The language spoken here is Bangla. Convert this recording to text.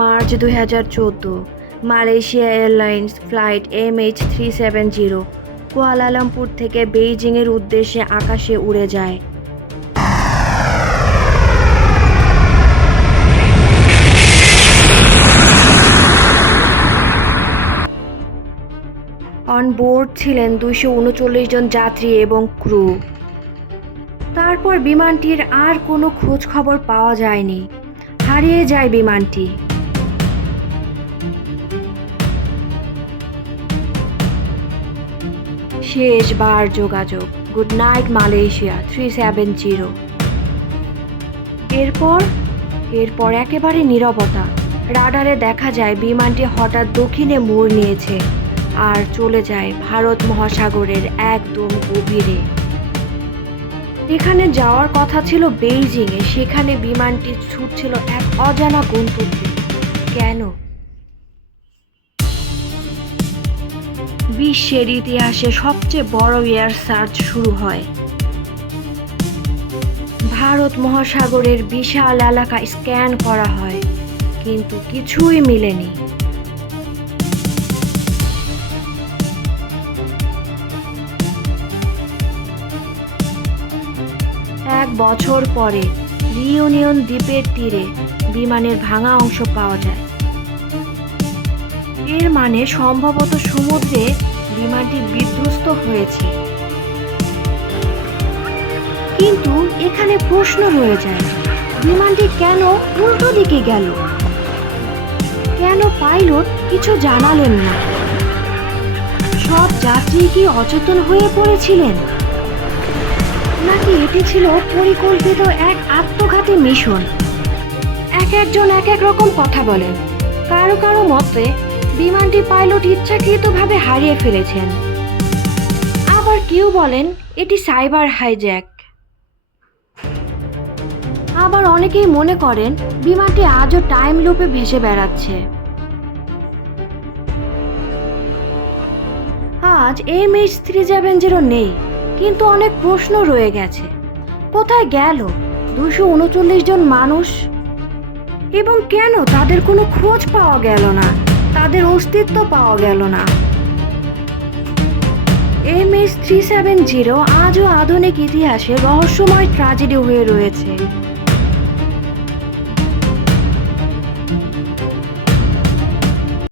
মার্চ দুই হাজার চোদ্দ, Malaysia airlines flight M H three seven zero, Kuala Lumpur থেকে বেইজিংয়ের উদ্দেশ্যে আকাশে উড়ে যায়। অন বোর্ড ছিলেন দুইশো উনচল্লিশ জন যাত্রী এবং ক্রু তারপর বিমানটির আর কোনো খোঁজ খবর পাওয়া যায়নি। হারিয়ে যায় বিমানটি। শেষবার যোগাযোগ। Good night Malaysia three seven zero এরপর? এরপর একেবারে নীরবতা। রাডারে দেখা যায় বিমানটি হঠাৎ দক্ষিণে মোড় নিয়েছে আর চলে যায় ভারত মহাসাগরের একদম গভীরে। এখানে যাওয়ার কথা ছিল বেইজিংয়ে। সেখানে বিমানটি ছুটছিল এক অজানা গন্তব্যে। কেন? বিশ্বের ইতিহাসে সবচেয়ে বড় এয়ার সার্চ শুরু হয়। ভারত মহাসাগরের বিশাল এলাকা স্ক্যান করা হয়, কিন্তু কিছুই মিলেনি। বছর পরে রিউনিয়ন দ্বীপের তীরে বিমানের ভাঙা অংশ পাওয়া যায়। এর মানে সম্ভবত সমুদ্রে বিমানটি বিধ্বস্ত হয়েছে। কিন্তু এখানে প্রশ্ন রয়ে যায়, বিমানটি কেন উল্টো দিকে গেল? কেন পাইলট কিছু জানালেন না? সব যাত্রী কি অচেতন হয়ে পড়েছিলেন? নাকি এটি ছিল পরিকল্পিত এক আত্মঘাতী মিশন? এক একজন এক এক রকম কথা বলেন। কারও কারও মতে, বিমানটি পাইলট ইচ্ছাকৃতভাবে হারিয়ে ফেলেছেন। আবার কেউ বলেন, এটি সাইবার হাইজ্যাক। আবার অনেকেই মনে করেন, বিমানটি আজও টাইম লুপে ভেসে বেড়াচ্ছে। আজ M H three seven zero নেই। কিন্তু অনেক প্রশ্ন রয়ে গেছে। কোথায় গেল দুশো উনচল্লিশ জন মানুষ? এবং কেন তাদের কোনো খোঁজ পাওয়া গেল না? তাদের অস্তিত্ব পাওয়া গেল না। M S three seven zero আজও আধুনিক ইতিহাসে রহস্যময় ট্র্যাজেডি হয়ে রয়েছে।